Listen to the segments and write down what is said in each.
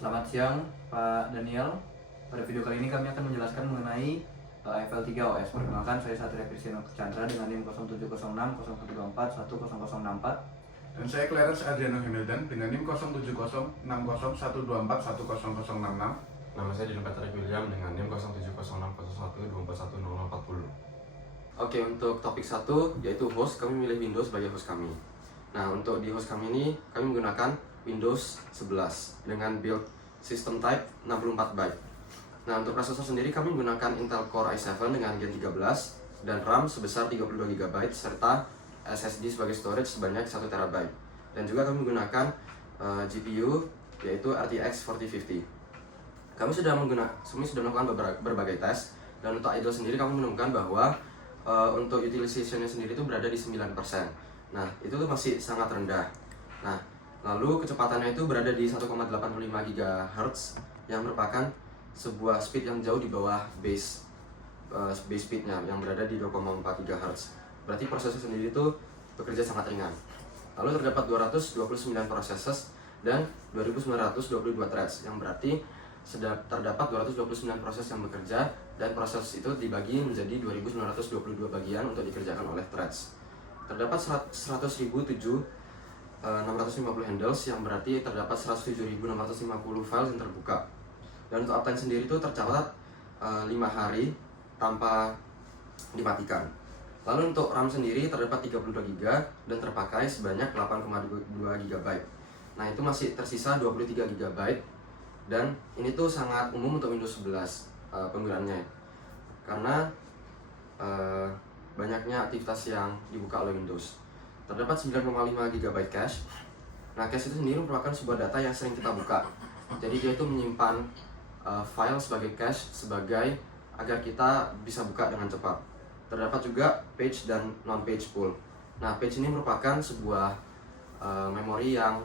Selamat siang Pak Daniel. Pada video kali ini kami akan menjelaskan mengenai FL3 OS. Perkenalkan, saya Satria Cristiano Chandra dengan NIM 0706 0124 10064. Dan saya Clarence Adriano Hamilton dengan NIM 07060124 10066. Nama saya Dylan Patrick William dengan NIM 070601241040. Oke, untuk topik 1 yaitu host, kami milih Windows sebagai host kami. Nah, untuk di host kami ini kami menggunakan Windows 11 dengan build system type 64 byte. Nah, untuk prosesor sendiri kami menggunakan Intel Core i7 dengan Gen 13 dan RAM sebesar 32 GB serta SSD sebagai storage sebanyak 1 TB. Dan juga kami menggunakan GPU yaitu RTX 4050. Kami sudah melakukan berbagai tes, dan untuk idle sendiri kami menemukan bahwa untuk utilization-nya sendiri itu berada di 9%. Nah, itu tuh masih sangat rendah. Nah, lalu kecepatannya itu berada di 1,85 GHz yang merupakan sebuah speed yang jauh di bawah base speednya yang berada di 2,4 GHz. Berarti prosesor sendiri itu bekerja sangat ringan. Lalu terdapat 229 processes dan 2922 threads, yang berarti terdapat 229 proses yang bekerja, dan proses itu dibagi menjadi 2922 bagian untuk dikerjakan oleh threads. Terdapat 100.650 handles, yang berarti terdapat 107.650 files yang terbuka. Dan untuk uptime sendiri itu tercatat 5 hari tanpa dimatikan. Lalu untuk RAM sendiri terdapat 32 GB dan terpakai sebanyak 8,2 GB. Nah, itu masih tersisa 23 GB, dan ini tuh sangat umum untuk Windows 11 penggunaannya, karena banyaknya aktivitas yang dibuka oleh Windows. Terdapat 9,5 GB cache. Nah, cache itu sendiri merupakan sebuah data yang sering kita buka. Jadi dia itu menyimpan file sebagai cache agar kita bisa buka dengan cepat. Terdapat juga page dan non-page pool. Nah, page ini merupakan sebuah memori yang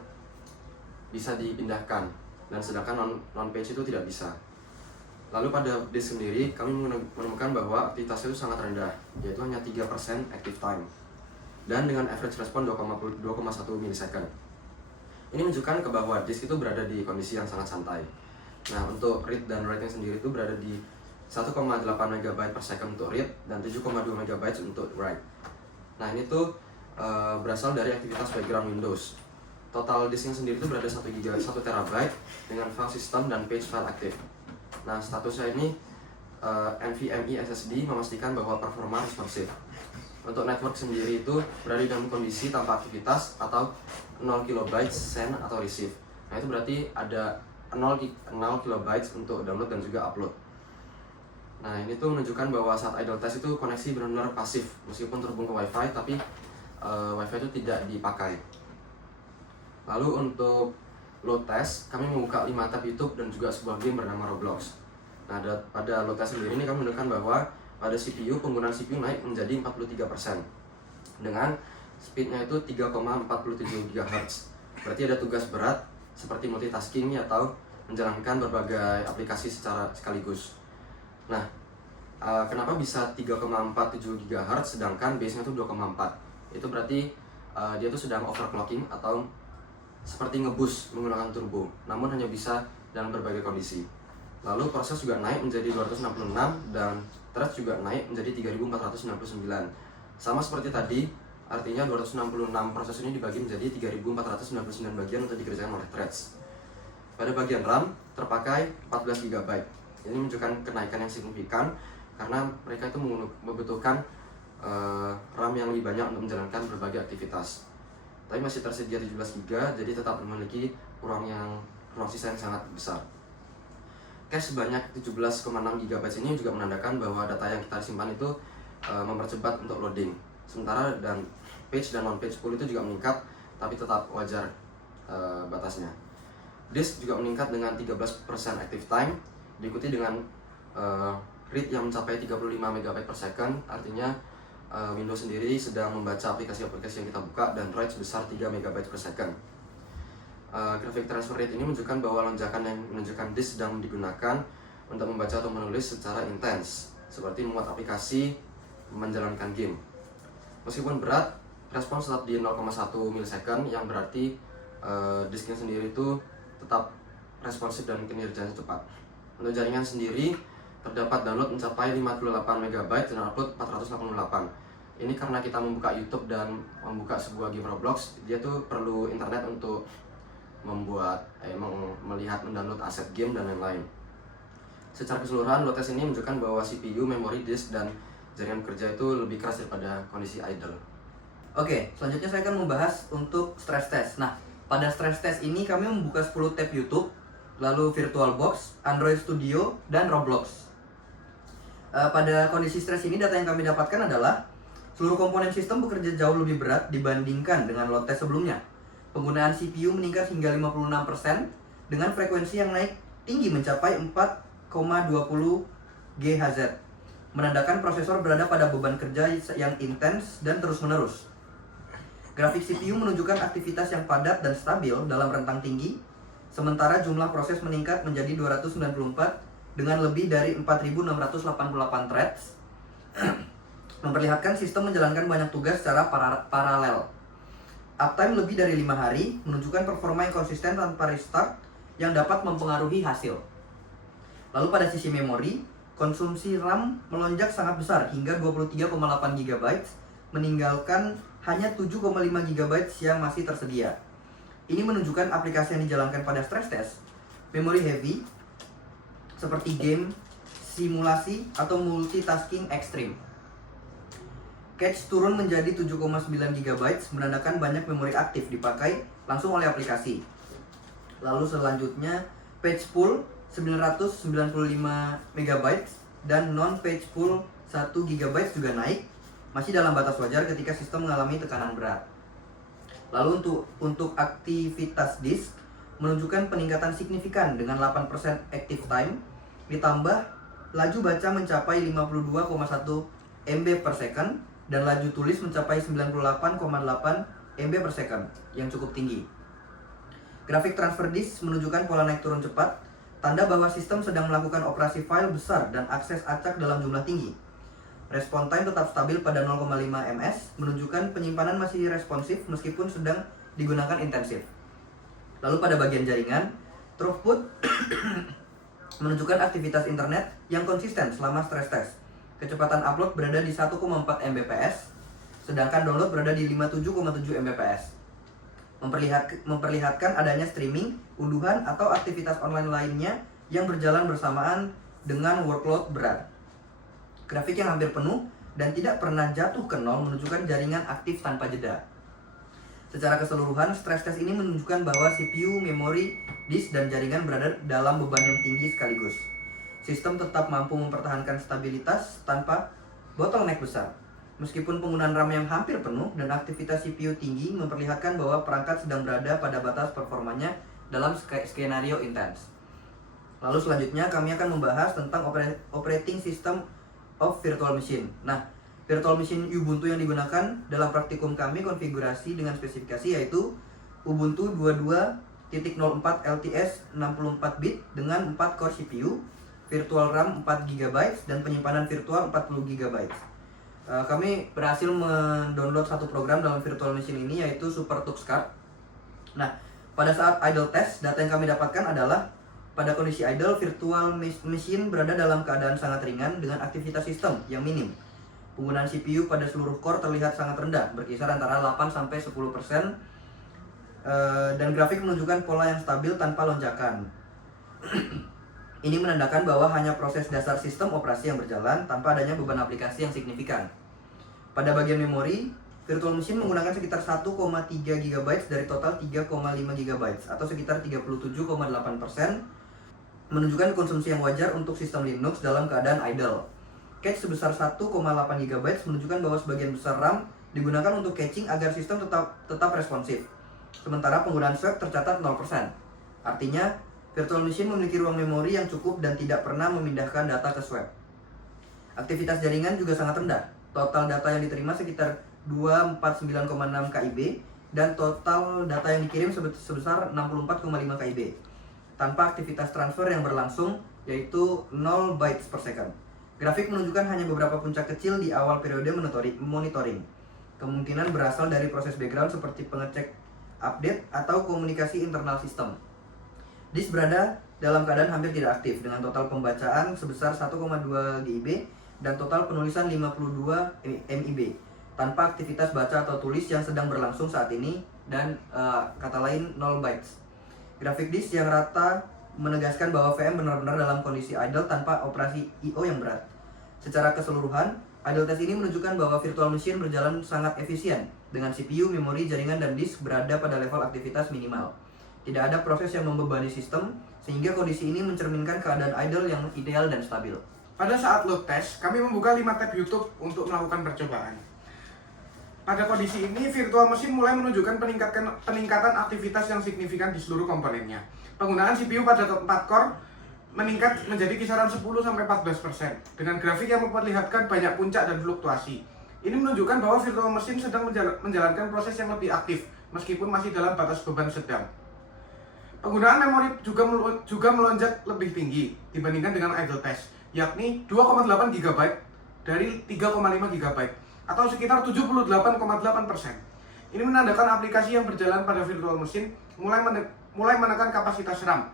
bisa dipindahkan, dan sedangkan non-page itu tidak bisa. Lalu pada disk sendiri kami menemukan bahwa aktivitasnya itu sangat rendah, yaitu hanya 3% active time, dan dengan average respon 2,1 milisecond. Ini menunjukkan ke bahwa disk itu berada di kondisi yang sangat santai. Nah, untuk read dan write sendiri itu berada di 1,8 MB per second untuk read dan 7,2 MB untuk write. Nah, ini tuh berasal dari aktivitas background Windows. Total disknya sendiri itu berada 1 TB dengan file system dan page file aktif. Nah, statusnya ini NVMe SSD memastikan bahwa performa responsif. Untuk network sendiri itu berada dalam kondisi tanpa aktivitas atau 0 KB send atau receive. Nah, itu berarti ada 0 KB untuk download dan juga upload. Nah, ini tuh menunjukkan bahwa saat idle test itu koneksi benar-benar pasif, meskipun terhubung ke WiFi, tapi WiFi itu tidak dipakai. Lalu untuk load test, kami membuka 5 tab YouTube dan juga sebuah game bernama Roblox. Nah, pada load test sendiri ini kami menemukan bahwa pada CPU, penggunaan CPU naik menjadi 43%, dengan speednya itu 3,47 GHz. Berarti ada tugas berat seperti multitasking atau menjalankan berbagai aplikasi secara sekaligus. Nah, kenapa bisa 3,47 GHz sedangkan base-nya itu 2,4? Itu berarti dia itu sedang overclocking atau seperti ngeboost menggunakan turbo, namun hanya bisa dalam berbagai kondisi. Lalu proses juga naik menjadi 266 dan threads juga naik menjadi 3499. Sama seperti tadi, artinya 266 proses ini dibagi menjadi 3499 bagian untuk dikerjakan oleh threads. Pada bagian RAM terpakai 14 GB. Ini menunjukkan kenaikan yang signifikan karena mereka itu membutuhkan RAM yang lebih banyak untuk menjalankan berbagai aktivitas. Tapi masih tersedia 17 GB, jadi tetap memiliki ruang sisa yang sangat besar. Cache sebanyak 17,6 GB ini juga menandakan bahwa data yang kita simpan itu mempercepat untuk loading. Sementara dan page dan non-page pool itu juga meningkat, tapi tetap wajar batasnya. Disk juga meningkat dengan 13% active time, diikuti dengan read yang mencapai 35 MB per second, artinya Windows sendiri sedang membaca aplikasi-aplikasi yang kita buka, dan write sebesar 3 MB per second. Graphic transfer rate ini menunjukkan bahwa lonjakan yang menunjukkan disk sedang digunakan untuk membaca atau menulis secara intens, seperti membuat aplikasi, menjalankan game. Meskipun berat, respons tetap di 0,1 milisecond, yang berarti disknya sendiri itu tetap responsif dan kinerjanya cepat. Untuk jaringan sendiri, terdapat download mencapai 58 MB dan upload 488. Ini karena kita membuka YouTube dan membuka sebuah game Roblox, dia tuh perlu internet untuk melihat, mendownload aset game dan lain-lain. Secara keseluruhan, load test ini menunjukkan bahwa CPU, memori disk, dan jaringan kerja itu lebih keras daripada kondisi idle. Oke, selanjutnya saya akan membahas untuk stress test. Nah, pada stress test ini kami membuka 10 tab YouTube, lalu VirtualBox, Android Studio, dan Roblox. Pada kondisi stress ini, data yang kami dapatkan adalah seluruh komponen sistem bekerja jauh lebih berat dibandingkan dengan load test sebelumnya. Penggunaan CPU meningkat hingga 56% dengan frekuensi yang naik tinggi mencapai 4,20 GHz, menandakan prosesor berada pada beban kerja yang intens dan terus-menerus. Grafik CPU menunjukkan aktivitas yang padat dan stabil dalam rentang tinggi, sementara jumlah proses meningkat menjadi 294 dengan lebih dari 4.688 threads, memperlihatkan sistem menjalankan banyak tugas secara paralel. Uptime lebih dari 5 hari menunjukkan performa yang konsisten tanpa restart yang dapat mempengaruhi hasil. Lalu pada sisi memori, konsumsi RAM melonjak sangat besar hingga 23,8 GB, meninggalkan hanya 7,5 GB yang masih tersedia. Ini menunjukkan aplikasi yang dijalankan pada stress test memori heavy seperti game, simulasi, atau multitasking ekstrim. Cache turun menjadi 7,9 GB, menandakan banyak memori aktif dipakai langsung oleh aplikasi. Lalu selanjutnya, page pool 995 MB dan non-page pool 1 GB juga naik, masih dalam batas wajar ketika sistem mengalami tekanan berat. Lalu untuk aktivitas disk, menunjukkan peningkatan signifikan dengan 8% active time, ditambah laju baca mencapai 52,1 MB per second, dan laju tulis mencapai 98,8 MB per second, yang cukup tinggi. Grafik transfer disk menunjukkan pola naik turun cepat, tanda bahwa sistem sedang melakukan operasi file besar dan akses acak dalam jumlah tinggi. Respon time tetap stabil pada 0,5 ms, menunjukkan penyimpanan masih responsif meskipun sedang digunakan intensif. Lalu pada bagian jaringan, throughput menunjukkan aktivitas internet yang konsisten selama stress test. Kecepatan upload berada di 1,4 Mbps, sedangkan download berada di 57,7 Mbps. Memperlihatkan adanya streaming, unduhan, atau aktivitas online lainnya yang berjalan bersamaan dengan workload berat. Grafik yang hampir penuh dan tidak pernah jatuh ke nol menunjukkan jaringan aktif tanpa jeda. Secara keseluruhan, stress test ini menunjukkan bahwa CPU, memori, disk, dan jaringan berada dalam beban yang tinggi sekaligus. Sistem tetap mampu mempertahankan stabilitas tanpa bottleneck besar. Meskipun penggunaan RAM yang hampir penuh dan aktivitas CPU tinggi memperlihatkan bahwa perangkat sedang berada pada batas performanya dalam skenario intens. Lalu selanjutnya kami akan membahas tentang operating system of virtual machine. Nah, virtual machine Ubuntu yang digunakan dalam praktikum kami konfigurasi dengan spesifikasi yaitu Ubuntu 22.04 LTS 64 bit dengan 4 core CPU, virtual RAM 4 GB, dan penyimpanan virtual 40 GB. Kami berhasil mendownload satu program dalam virtual machine ini yaitu SuperTuxCard. Nah, pada saat idle test, data yang kami dapatkan adalah pada kondisi idle, virtual machine berada dalam keadaan sangat ringan dengan aktivitas sistem yang minim. Penggunaan CPU pada seluruh core terlihat sangat rendah, berkisar antara 8-10%, dan grafik menunjukkan pola yang stabil tanpa lonjakan. Ini menandakan bahwa hanya proses dasar sistem operasi yang berjalan tanpa adanya beban aplikasi yang signifikan. Pada bagian memori, virtual machine menggunakan sekitar 1,3 GB dari total 3,5 GB atau sekitar 37,8%, menunjukkan konsumsi yang wajar untuk sistem Linux dalam keadaan idle. Cache sebesar 1,8 GB menunjukkan bahwa sebagian besar RAM digunakan untuk caching agar sistem tetap responsif. Sementara penggunaan swap tercatat 0%. Artinya, virtual machine memiliki ruang memori yang cukup dan tidak pernah memindahkan data ke swap. Aktivitas jaringan juga sangat rendah. Total data yang diterima sekitar 249,6 KIB dan total data yang dikirim sebesar 64,5 KIB. Tanpa aktivitas transfer yang berlangsung yaitu 0 bytes per second. Grafik menunjukkan hanya beberapa puncak kecil di awal periode monitoring. Kemungkinan berasal dari proses background seperti pengecek update atau komunikasi internal sistem. Disk berada dalam keadaan hampir tidak aktif dengan total pembacaan sebesar 1,2 GB dan total penulisan 52 MB tanpa aktivitas baca atau tulis yang sedang berlangsung saat ini dan kata lain 0 bytes. Grafik disk yang rata menegaskan bahwa VM benar-benar dalam kondisi idle tanpa operasi I/O yang berat. Secara keseluruhan, idle test ini menunjukkan bahwa virtual machine berjalan sangat efisien dengan CPU, memori, jaringan, dan disk berada pada level aktivitas minimal. Tidak ada proses yang membebani sistem, sehingga kondisi ini mencerminkan keadaan idle yang ideal dan stabil. Pada saat load test, kami membuka 5 tab YouTube untuk melakukan percobaan. Pada kondisi ini, virtual machine mulai menunjukkan peningkatan aktivitas yang signifikan di seluruh komponennya. Penggunaan CPU pada 4 core meningkat menjadi kisaran 10-14% dengan grafik yang memperlihatkan banyak puncak dan fluktuasi. Ini menunjukkan bahwa virtual machine sedang menjalankan proses yang lebih aktif meskipun masih dalam batas beban sedang. Penggunaan memori juga melonjak lebih tinggi dibandingkan dengan idle test, yakni 2,8 GB dari 3,5 GB atau sekitar 78,8%. Ini menandakan aplikasi yang berjalan pada virtual machine mulai menekan kapasitas RAM.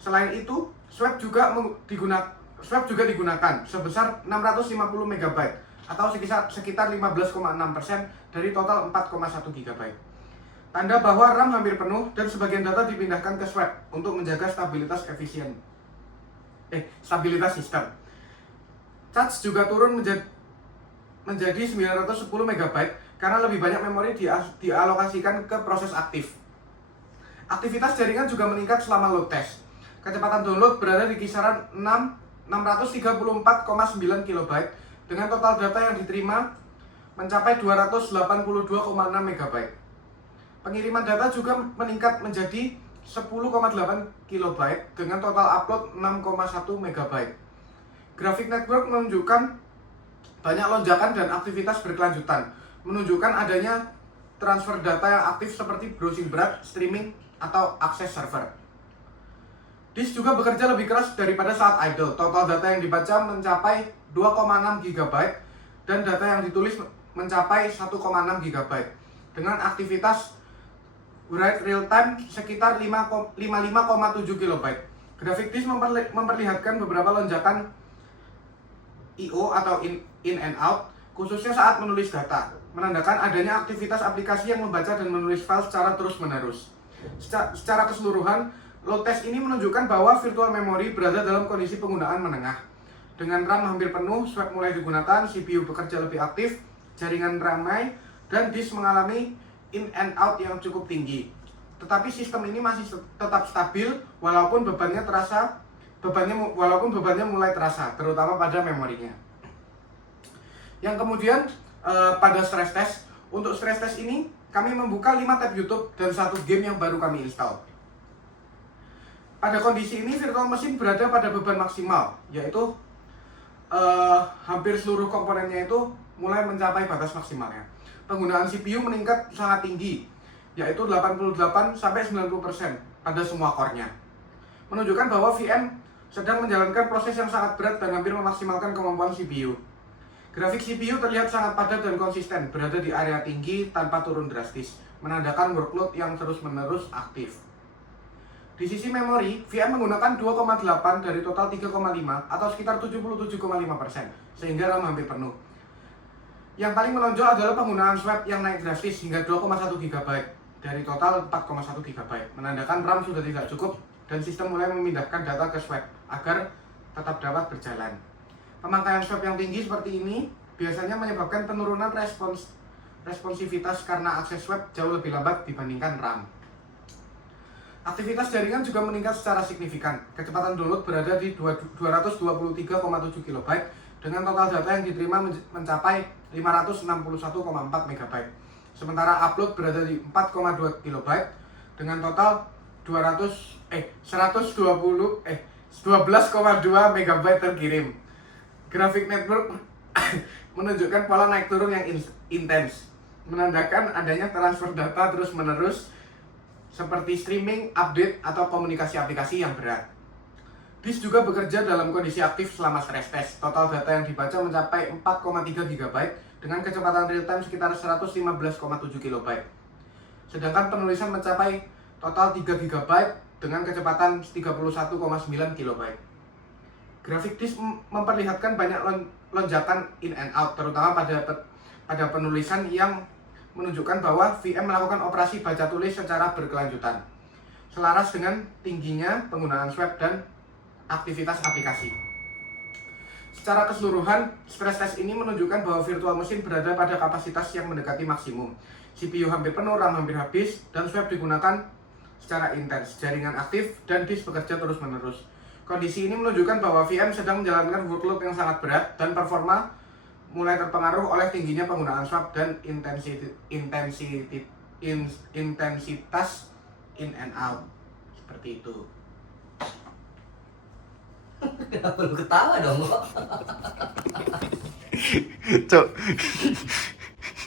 Selain itu, swap juga digunakan sebesar 650 MB atau sekitar 15,6% dari total 4,1 GB. Tanda bahwa RAM hampir penuh dan sebagian data dipindahkan ke swap untuk menjaga stabilitas sistem. Charge juga turun menjadi 910 MB karena lebih banyak memori dialokasikan ke proses aktif. Aktivitas jaringan juga meningkat selama load test. Kecepatan download berada di kisaran 634,9 KB dengan total data yang diterima mencapai 282,6 MB. Pengiriman data juga meningkat menjadi 10,8 KB dengan total upload 6,1 MB. Graphic network menunjukkan banyak lonjakan dan aktivitas berkelanjutan, menunjukkan adanya transfer data yang aktif seperti browsing berat, streaming, atau akses server. Disk juga bekerja lebih keras daripada saat idle. Total data yang dibaca mencapai 2,6 GB dan data yang ditulis mencapai 1,6 GB dengan aktivitas write real time sekitar 55,7 KB. Grafik disk memperlihatkan beberapa lonjakan I/O atau in and out, khususnya saat menulis data, menandakan adanya aktivitas aplikasi yang membaca dan menulis file secara terus-menerus. Secara keseluruhan, load test ini menunjukkan bahwa virtual memory berada dalam kondisi penggunaan menengah. Dengan RAM hampir penuh, swap mulai digunakan, CPU bekerja lebih aktif, jaringan ramai, dan disk mengalami in and out yang cukup tinggi. Tetapi sistem ini masih tetap stabil walaupun bebannya mulai terasa, terutama pada memorinya. Yang kemudian pada stress test, untuk stress test ini kami membuka 5 tab YouTube dan 1 game yang baru kami install. Pada kondisi ini virtual machine berada pada beban maksimal, yaitu hampir seluruh komponennya itu mulai mencapai batas maksimalnya. Penggunaan CPU meningkat sangat tinggi, yaitu 88-90% pada semua core-nya. Menunjukkan bahwa VM sedang menjalankan proses yang sangat berat dan hampir memaksimalkan kemampuan CPU. Grafik CPU terlihat sangat padat dan konsisten, berada di area tinggi tanpa turun drastis, menandakan workload yang terus-menerus aktif. Di sisi memori, VM menggunakan 2,8 dari total 3,5 atau sekitar 77,5%, sehingga RAM hampir penuh. Yang paling menonjol adalah penggunaan swap yang naik drastis hingga 2,1 GB dari total 4,1 GB, menandakan RAM sudah tidak cukup dan sistem mulai memindahkan data ke swap agar tetap dapat berjalan. Pemakaian swap yang tinggi seperti ini biasanya menyebabkan penurunan responsivitas karena akses swap jauh lebih lambat dibandingkan RAM. Aktivitas jaringan juga meningkat secara signifikan. Kecepatan download berada di 223,7 KB dengan total data yang diterima mencapai 561,4 MB. Sementara upload berada di 4,2 KB dengan total 12,2 MB terkirim. Graphic network menunjukkan pola naik turun yang intens, menandakan adanya transfer data terus-menerus seperti streaming, update, atau komunikasi aplikasi yang berat. Disk juga bekerja dalam kondisi aktif selama stress test. Total data yang dibaca mencapai 4,3 GB dengan kecepatan real time sekitar 115,7 KB. Sedangkan penulisan mencapai total 3 GB dengan kecepatan 31,9 KB. Graphic disk memperlihatkan banyak lonjakan in and out, terutama pada penulisan yang menunjukkan bahwa VM melakukan operasi baca tulis secara berkelanjutan, selaras dengan tingginya penggunaan swab dan aktivitas aplikasi. Secara keseluruhan, stress test ini menunjukkan bahwa virtual machine berada pada kapasitas yang mendekati maksimum. CPU hampir penuh, RAM hampir habis, dan swab digunakan secara intens, jaringan aktif, dan disk bekerja terus-menerus. Kondisi ini menunjukkan bahwa VM sedang menjalankan workload yang sangat berat dan performa mulai terpengaruh oleh tingginya penggunaan swab dan intensitas in and out. Seperti itu. Kenapa lu ketawa dong kok? Cok.